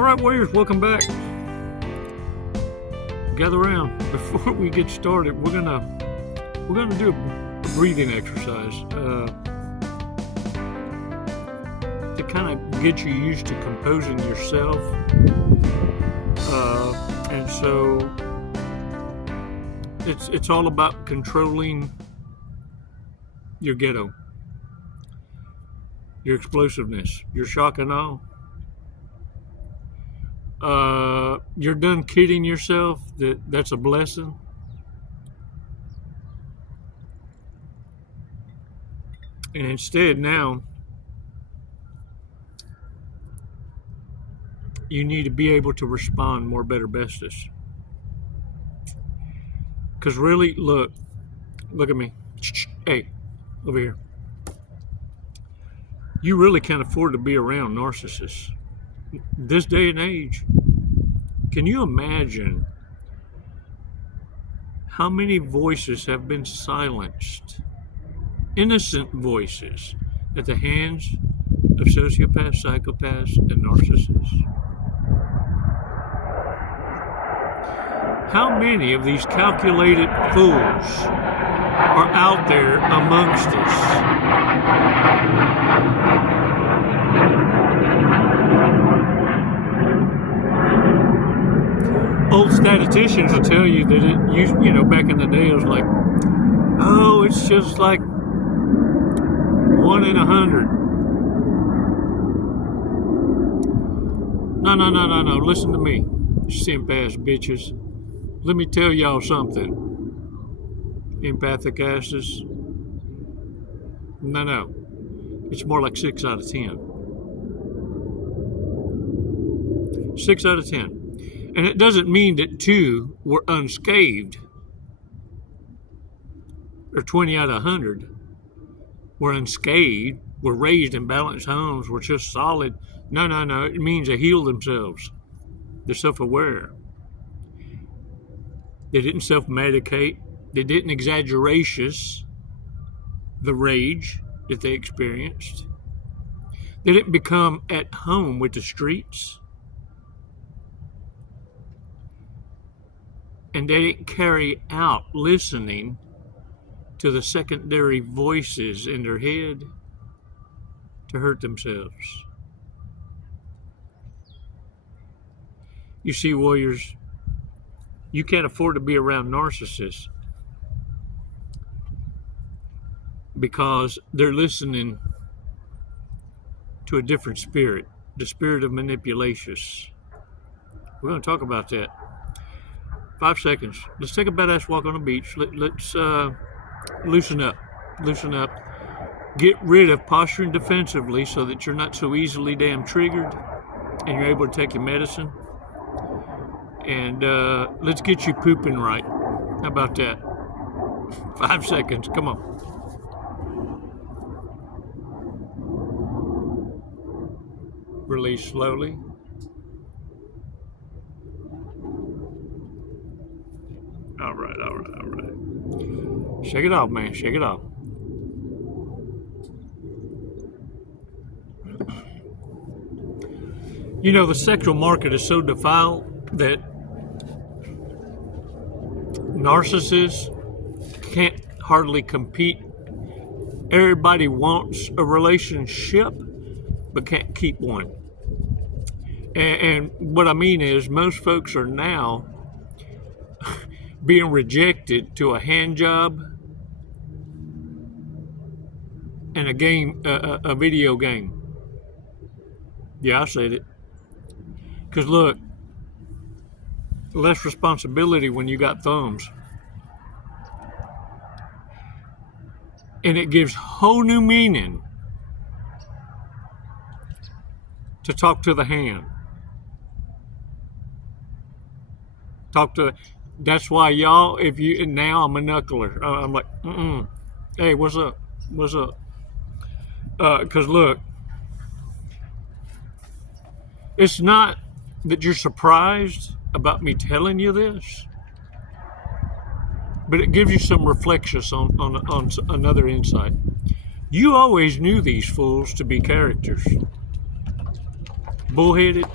All right, warriors, welcome back. Gather around. Before we get started, we're gonna do a breathing exercise to kind of get you used to composing yourself. And so it's all about controlling your ghetto, your explosiveness, your shock and awe. You're done kidding yourself that's a blessing. And instead now you need to be able to respond more better bestest. Because really, look at me. Hey, over here. You really can't afford to be around narcissists. This day and age, can you imagine how many voices have been silenced, innocent voices, at the hands of sociopaths, psychopaths, and narcissists? How many of these calculated fools are out there amongst us? Old statisticians will tell you that you know, back in the day it was like, oh, it's just like 1 in 100. No. Listen to me, simp ass bitches. Let me tell y'all something. Empathic asses. No. It's more like 6 out of 10. 6 out of 10. And it doesn't mean that 2 were unscathed, or 20 out of 100 were unscathed, were raised in balanced homes, were just solid. No. It means they healed themselves. They're self-aware. They didn't self-medicate. They didn't exaggeratious the rage that they experienced. They didn't become at home with the streets. And they didn't carry out listening to the secondary voices in their head to hurt themselves. You see, warriors, you can't afford to be around narcissists because they're listening to a different spirit, the spirit of manipulation. We're going to talk about that. 5 seconds. Let's take a badass walk on the beach. Let's loosen up. Get rid of posturing defensively so that you're not so easily damn triggered and you're able to take your medicine. And let's get you pooping right. How about that? 5 seconds. Come on. Release slowly. All right. Shake it off, man. Shake it off. You know, the sexual market is so defiled that narcissists can't hardly compete. Everybody wants a relationship, but can't keep one. And what I mean is, most folks are now being rejected to a hand job and a game, a video game. Yeah, I said it. Because look, less responsibility when you got thumbs. And it gives whole new meaning to talk to the hand. That's why y'all, now I'm a knuckler. I'm like, hey, what's up? Because look, it's not that you're surprised about me telling you this, but it gives you some reflections on another insight. You always knew these fools to be characters. Bullheaded,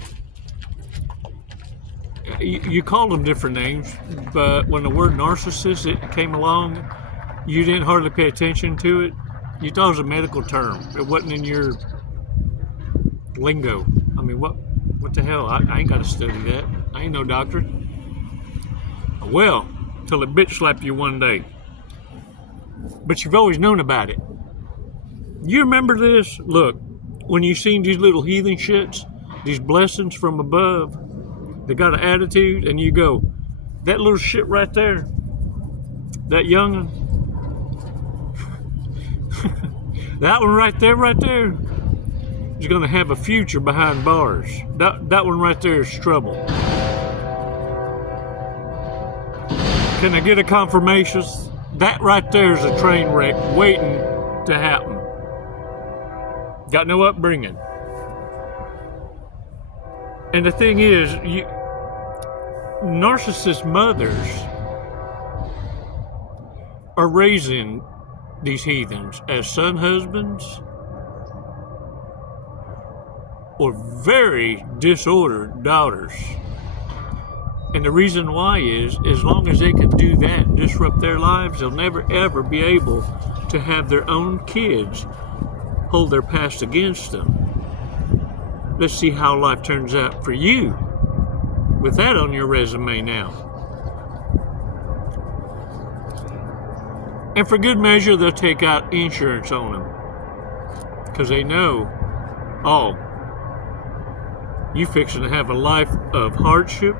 you called them different names, but when the word narcissist it came along, you didn't hardly pay attention to it. You thought it was a medical term. It wasn't in your lingo. I mean, what the hell? I ain't got to study that. I ain't no doctor. Well, till it bitch slap you one day. But you've always known about it. You remember this? Look, when you seen these little heathen shits, these blessings from above, they got an attitude, and you go, that little shit right there, that young'un, that one right there, is going to have a future behind bars. That one right there is trouble. Can I get a confirmation? That right there is a train wreck waiting to happen. Got no upbringing. And the thing is, narcissist mothers are raising these heathens as son husbands or very disordered daughters. And the reason why is, as long as they can do that and disrupt their lives, they'll never ever be able to have their own kids hold their past against them. Let's see how life turns out for you with that on your resume now. And for good measure, they'll take out insurance on them because they know, oh, you fixing to have a life of hardship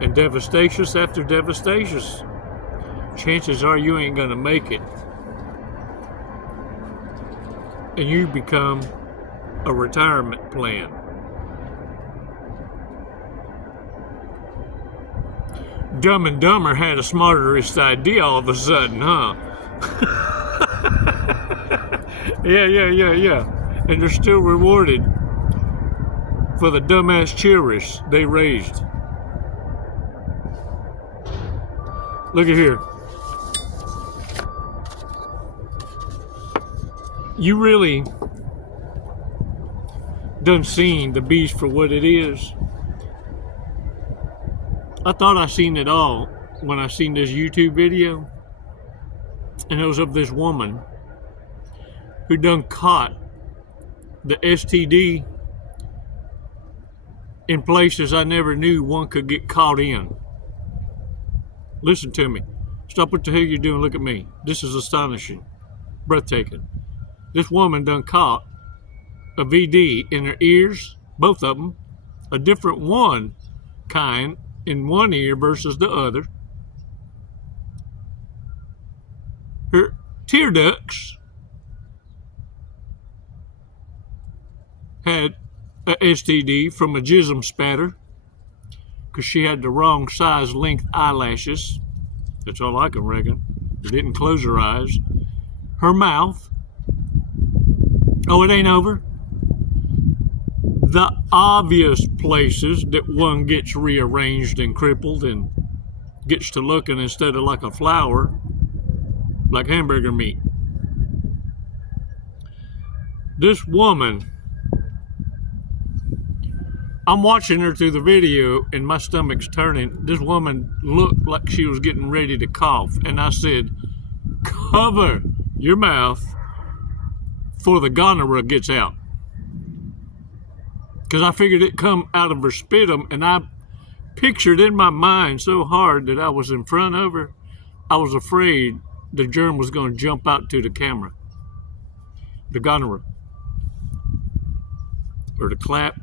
and devastation after devastation. Chances are you ain't gonna make it. And you become a retirement plan. Dumb and Dumber had a smarterest idea all of a sudden, huh? Yeah. And they're still rewarded for the dumbass children they raised. Look at here. You really done seen the beast for what it is. I thought I seen it all when I seen this YouTube video, and it was of this woman who done caught the STD in places I never knew one could get caught in. Listen to me. Stop what the hell you're doing. Look at me. This is astonishing. Breathtaking. This woman done caught a VD in her ears, both of them, a different one kind in one ear versus the other. Her tear ducts had a STD from a jism spatter because she had the wrong size length eyelashes. That's all I can reckon. She didn't close her eyes. Her mouth. Oh, it ain't over. The obvious places that one gets rearranged and crippled and gets to looking instead of like a flower, like hamburger meat. This woman, I'm watching her through the video and my stomach's turning. This woman looked like she was getting ready to cough. And I said, cover your mouth before the gonorrhea gets out. Because I figured it'd come out of her sputum, and I pictured in my mind so hard that I was in front of her, I was afraid the germ was going to jump out to the camera. The gonorrhea. Or the clap.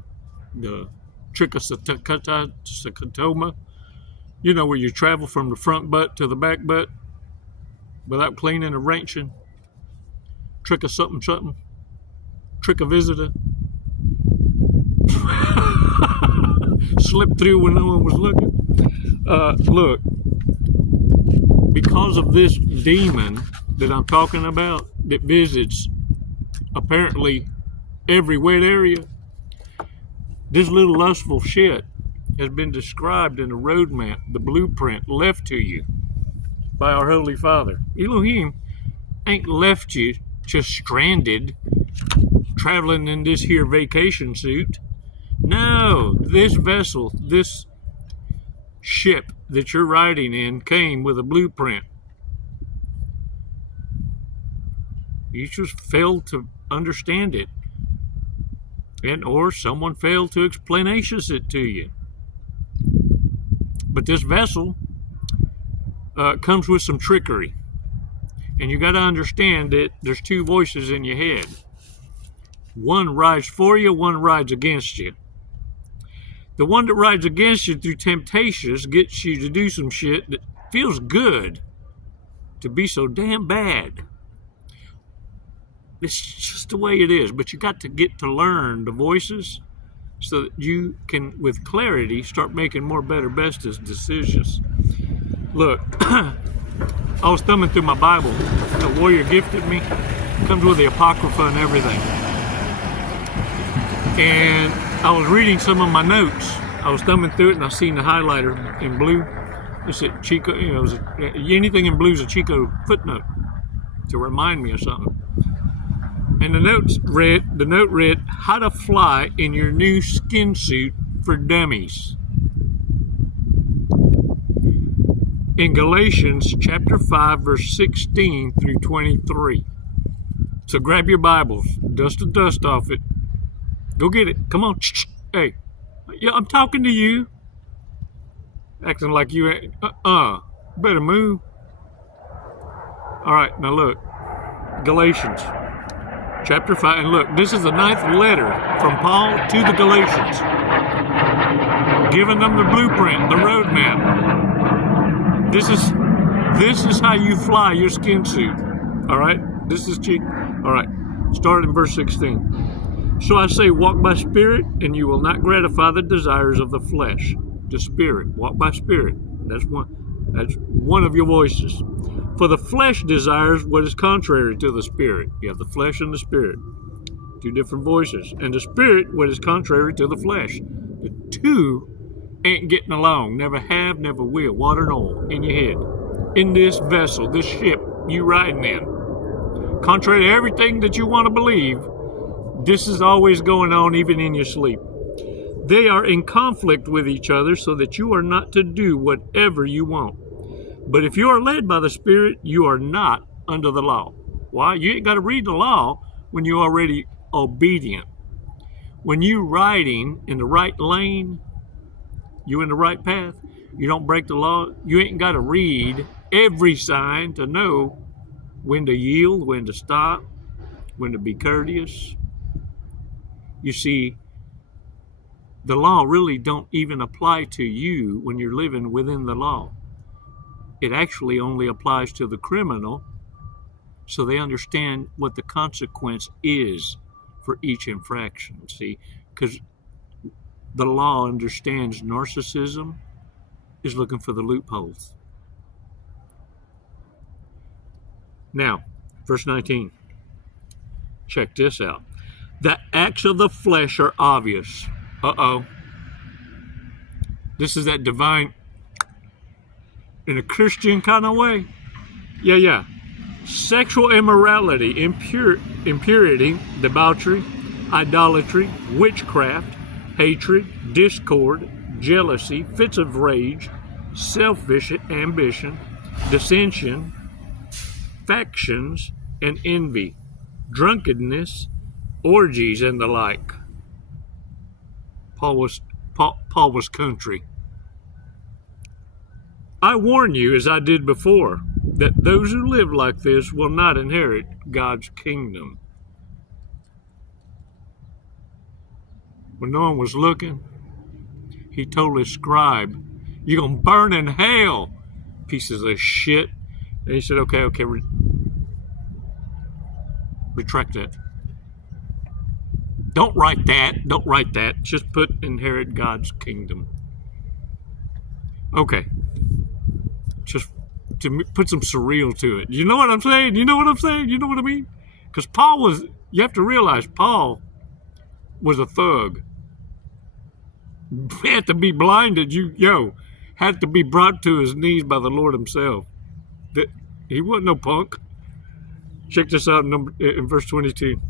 The trichosacatoma. You know, where you travel from the front butt to the back butt without cleaning or wrenching. Trick of something. Trick of visitor. Slipped through when no one was looking. Look, because of this demon that I'm talking about that visits apparently every wet area, this little lustful shit has been described in the roadmap, the blueprint left to you by our Holy Father. Elohim ain't left you just stranded, traveling in this here vacation suit. No, this vessel, this ship that you're riding in came with a blueprint. You just failed to understand it, and or someone failed to explainatious it to you. But this vessel comes with some trickery, and you got to understand that there's two voices in your head. One rides for you, one rides against you. The one that rides against you through temptations gets you to do some shit that feels good to be so damn bad. It's just the way it is, but you got to get to learn the voices so that you can, with clarity, start making more better, best decisions. Look, I was thumbing through my Bible. The warrior gifted me. It comes with the Apocrypha and everything. And I was reading some of my notes. I was thumbing through it, and I seen the highlighter in blue. It said Chico, anything in blue is a Chico footnote to remind me of something. And the note read, how to fly in your new skin suit for dummies. In Galatians chapter 5, verse 16 through 23. So grab your Bibles, dust the dust off it. Go get it. Come on. Hey, yeah, I'm talking to you. Acting like you better move. All right, now look. Galatians chapter 5, and look, this is the 9th letter from Paul to the Galatians, giving them the blueprint, the roadmap. This is how you fly your skin suit. All right, this is cheap. All right, start in verse 16. So I say, walk by spirit, and you will not gratify the desires of the flesh. The spirit, walk by spirit. That's one of your voices. For the flesh desires what is contrary to the spirit. You have the flesh and the spirit. Two different voices. And the spirit, what is contrary to the flesh. The two ain't getting along. Never have, never will. Water and oil in your head. In this vessel, this ship you riding in. Contrary to everything that you want to believe, this is always going on even in your sleep. They are in conflict with each other so that you are not to do whatever you want. But if you are led by the Spirit, you are not under the law. Why? You ain't got to read the law when you're already obedient. When you're riding in the right lane, you in the right path, you don't break the law, you ain't got to read every sign to know when to yield, when to stop, when to be courteous. You see, the law really don't even apply to you when you're living within the law. It actually only applies to the criminal, so they understand what the consequence is for each infraction. See, because the law understands narcissism is looking for the loopholes. Now, verse 19. Check this out. The acts of the flesh are obvious. This is that divine, in a Christian kind of way. Yeah. Sexual immorality, impurity, debauchery, idolatry, witchcraft, hatred, discord, jealousy, fits of rage, selfish ambition, dissension, factions, and envy, drunkenness, orgies, and the like. Paul was country. I warn you, as I did before, that those who live like this will not inherit God's kingdom. When no one was looking, he told his scribe, "You're going to burn in hell, pieces of shit." And he said, okay, retract that. Don't write that. Just put inherit God's kingdom. Okay. Just to put some surreal to it. You know what I'm saying? You know what I mean? Because you have to realize Paul was a thug. Had to be blinded. Had to be brought to his knees by the Lord himself. He wasn't no punk. Check this out in verse 22.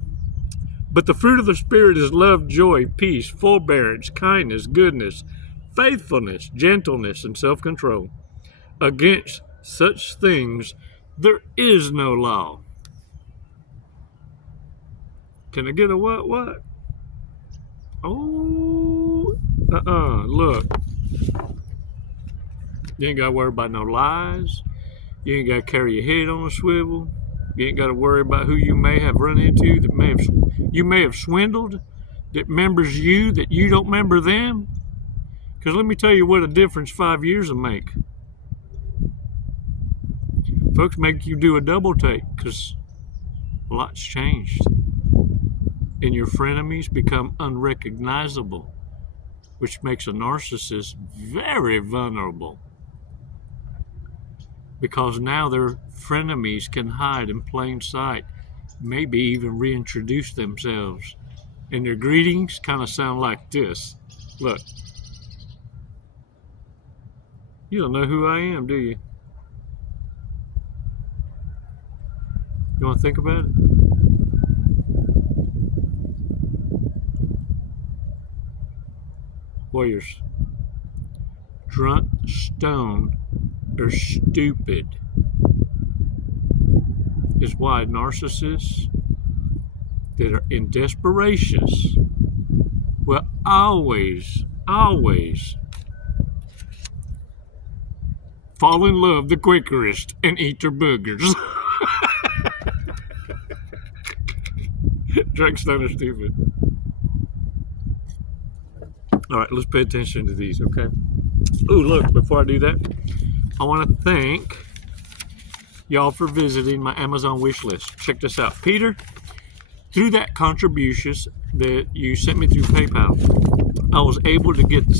But the fruit of the Spirit is love, joy, peace, forbearance, kindness, goodness, faithfulness, gentleness, and self-control. Against such things there is no law. Can I get a what? Oh, look. You ain't got to worry about no lies. You ain't got to carry your head on a swivel. You ain't got to worry about who you may have run into that you may have swindled, that members you that you don't member them. Because let me tell you what a difference 5 years will make. Folks, make you do a double take because a lot's changed. And your frenemies become unrecognizable, which makes a narcissist very vulnerable. Because now their frenemies can hide in plain sight, maybe even reintroduce themselves. And their greetings kind of sound like this. Look. You don't know who I am, do you? You want to think about it? Warriors. Drunk, stoned, or stupid is why narcissists that are in desperations will always fall in love the quickest and eat their boogers. Drunk, stoned, or stupid. All right, let's pay attention to these, okay? Oh, look, before I do that, I want to thank y'all for visiting my Amazon wish list. Check this out. Peter, through that contributions that you sent me through PayPal, I was able to get the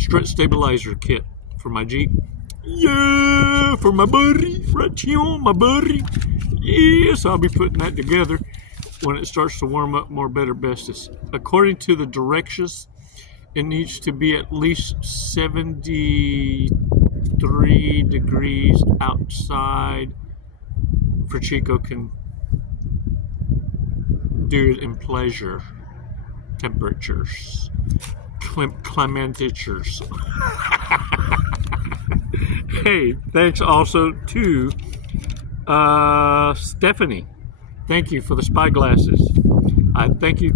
strut stabilizer kit for my Jeep. Yeah, for my buddy, right here, my buddy. Yes, I'll be putting that together when it starts to warm up more, better, bestest. According to the directions, it needs to be at least 73 degrees outside for Chico can do it in pleasure temperatures, climatures. Hey, thanks also to Stephanie. Thank you for the spy glasses. Thank you.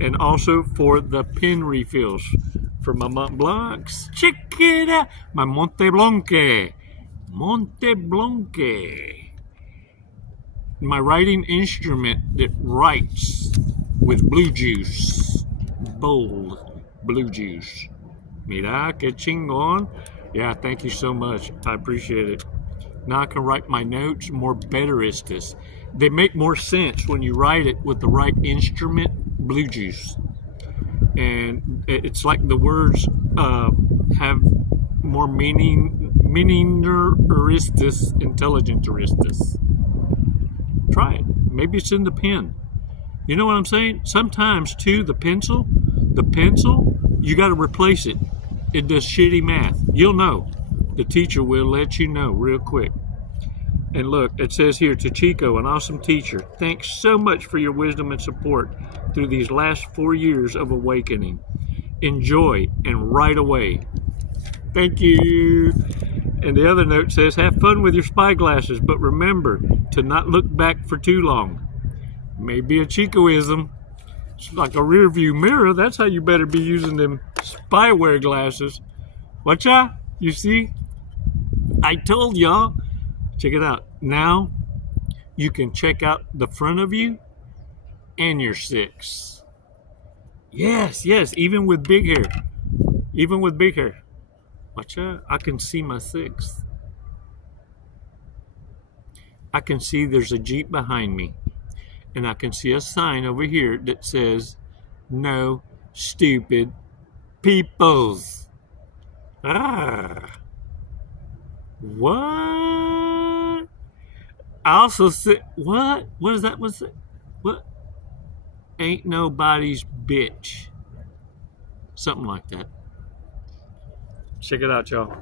And also for the pen refills for my Mont Blancs. Check it out. My Monte Blanc. My writing instrument that writes with blue juice. Bold blue juice. Mira, que chingón. Yeah, thank you so much. I appreciate it. Now I can write my notes more betteristas. They make more sense when you write it with the right instrument, blue juice. And it's like the words have more meaningeristas, intelligenteristas. Try it. Maybe it's in the pen. You know what I'm saying? Sometimes, too, the pencil, you got to replace it. It does shitty math. You'll know. The teacher will let you know real quick. And look, it says here, to Chico, an awesome teacher, thanks so much for your wisdom and support through these last 4 years of awakening. Enjoy and right away. Thank you. And the other note says, have fun with your spy glasses, but remember to not look back for too long. Maybe a Chicoism. It's like a rear view mirror. That's how you better be using them spyware glasses. Watcha? You see? I told y'all. Check it out. Now you can check out the front of you and your six. Yes, even with big hair. Watch out. I can see my sixth. I can see there's a Jeep behind me. And I can see a sign over here that says, no stupid peoples. What? I also said, what? What is that? What's that? What? Ain't nobody's bitch. Something like that. Check it out, y'all.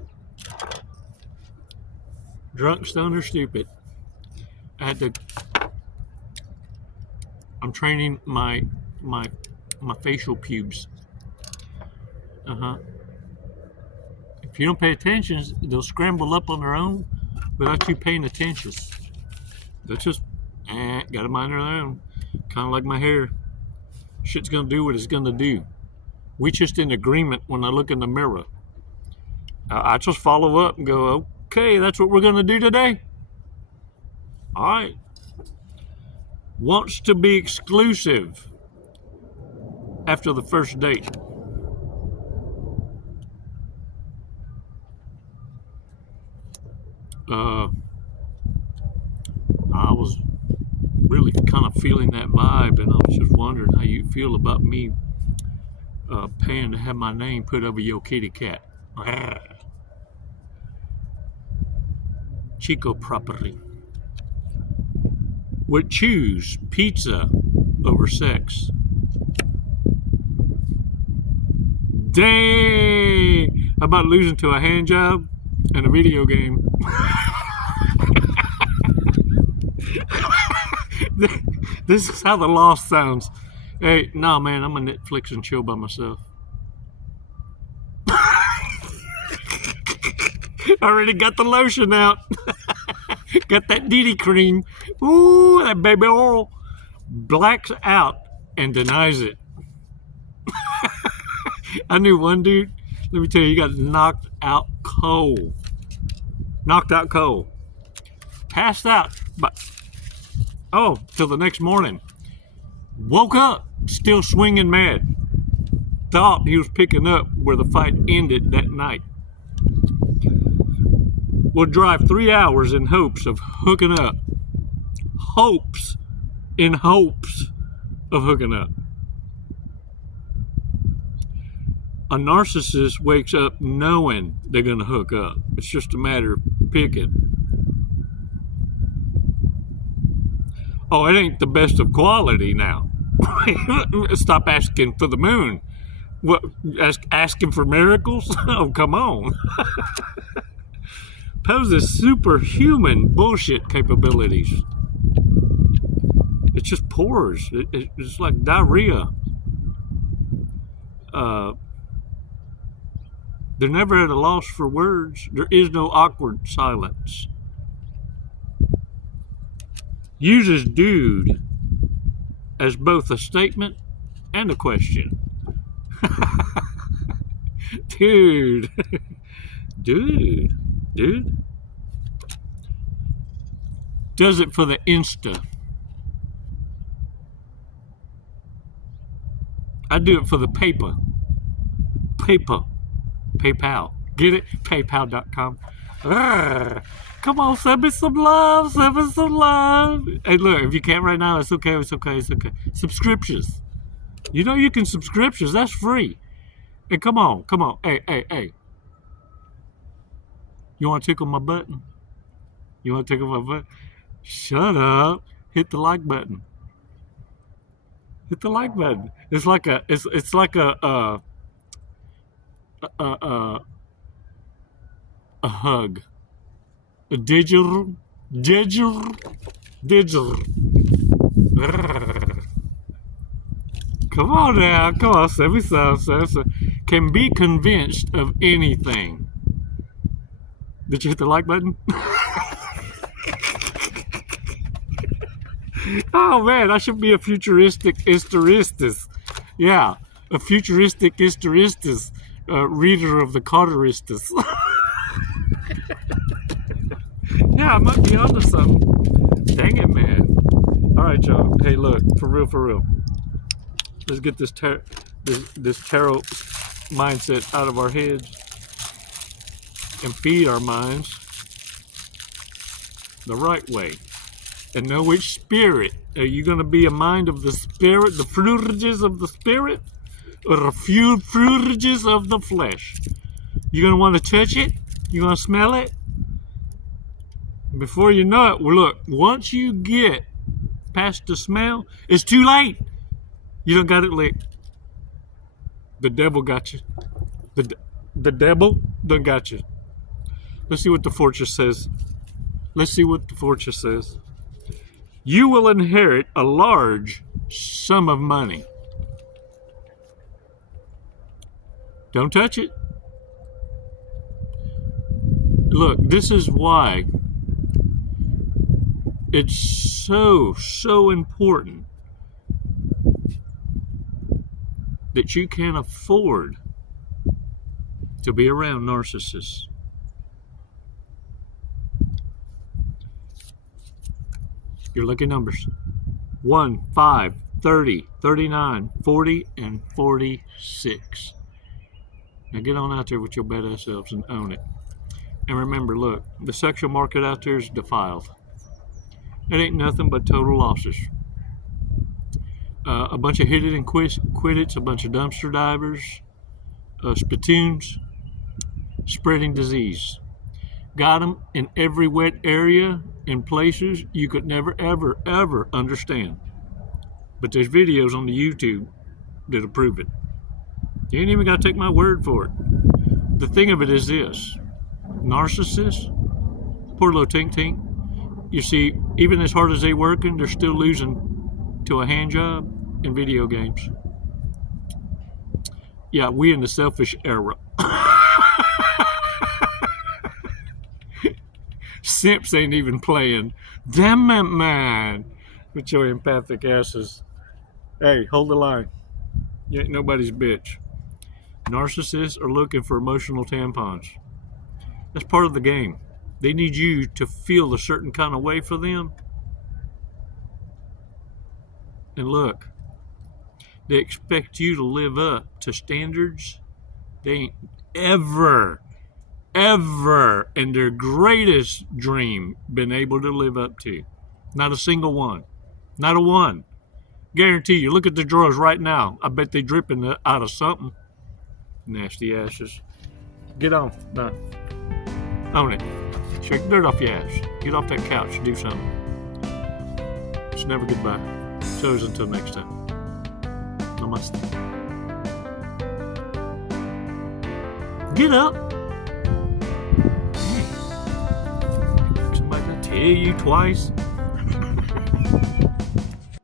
Drunk, stoned, or stupid. I'm training my facial pubes. Uh-huh. If you don't pay attention, they'll scramble up on their own without you paying attention. They'll just, got to mind their own. Kind of like my hair. Shit's going to do what it's going to do. We just in agreement when I look in the mirror. I just follow up and go, okay, that's what we're going to do today. All right. Wants to be exclusive after the first date. I was really kind of feeling that vibe, and I was just wondering how you feel about me paying to have my name put over your kitty cat. Chico property. Would choose pizza over sex. Dang! How about losing to a hand job and a video game? This is how the loss sounds. Hey, nah, man, I'm gonna Netflix and chill by myself. Already got the lotion out. Got that DD cream. Ooh, that baby oil. Blacks out and denies it. I knew one dude, let me tell you, he got knocked out cold. Knocked out cold. Passed out, but till the next morning. Woke up, still swinging mad. Thought he was picking up where the fight ended that night. Would drive 3 hours in hopes of hooking up. In hopes of hooking up. A narcissist wakes up knowing they're going to hook up. It's just a matter of picking. Oh, it ain't the best of quality now. Stop asking for the moon. What? Asking for miracles? Oh, come on. Poses superhuman bullshit capabilities. It just pours. It's like diarrhea. They're never at a loss for words. There is no awkward silence. Uses dude as both a statement and a question. Dude. Does it for the Insta. I do it for the paper. PayPal. Get it? PayPal.com. Come on, send me some love. Hey, look, if you can't right now, it's okay. Subscriptions. You know you can subscriptions. That's free. And come on. Hey. You want to tickle my button? Shut up. Hit the like button. It's like a hug. A digital. Come on now. Send me some. Can be convinced of anything. Did you hit the like button? Oh man, I should be a futuristic historistus. Yeah, a futuristic historistus, reader of the Carteristus. Yeah, I might be onto something. Dang it, man. All right, y'all. Hey, look, for real. Let's get this tarot mindset out of our heads and feed our minds the right way. And know which spirit. Are you going to be a mind of the spirit, the fruitages of the spirit, or the fruitages of the flesh? You're going to want to touch it? You're going to smell it? Before you know it, well, look, once you get past the smell, it's too late. You done got it licked. The devil got you. The devil done got you. Let's see what the fortress says. You will inherit a large sum of money. Don't touch it. Look, this is why it's so important that you can't afford to be around narcissists. Your lucky numbers: 1, 5, 30, 39, 40, and 46. Now get on out there with your badass selves and own it. And remember, look, the sexual market out there is defiled. It ain't nothing but total losses. A bunch of hit it and quit it's, a bunch of dumpster divers, spittoons, spreading disease. Got them in every wet area, in places you could never, ever, ever understand. But there's videos on the YouTube that'll prove it. You ain't even got to take my word for it. The thing of it is this: narcissists, poor little tink. You see, even as hard as they working, they're still losing to a hand job in video games. Yeah, we in the selfish era. Simps ain't even playing. Damn it, man. With your empathic asses. Hey, hold the line. You ain't nobody's bitch. Narcissists are looking for emotional tampons. That's part of the game. They need you to feel a certain kind of way for them. And look, they expect you to live up to standards they ain't ever in their greatest dream been able to live up to. Not a single one. Not a one. Guarantee you, look at the drawers right now. I bet they dripping out of something. Nasty asses. Get on. Done. Own it. Shake the dirt off your ass. Get off that couch. Do something. It's never goodbye. So until next time. Namaste. Get up. Hey. Somebody tell you twice.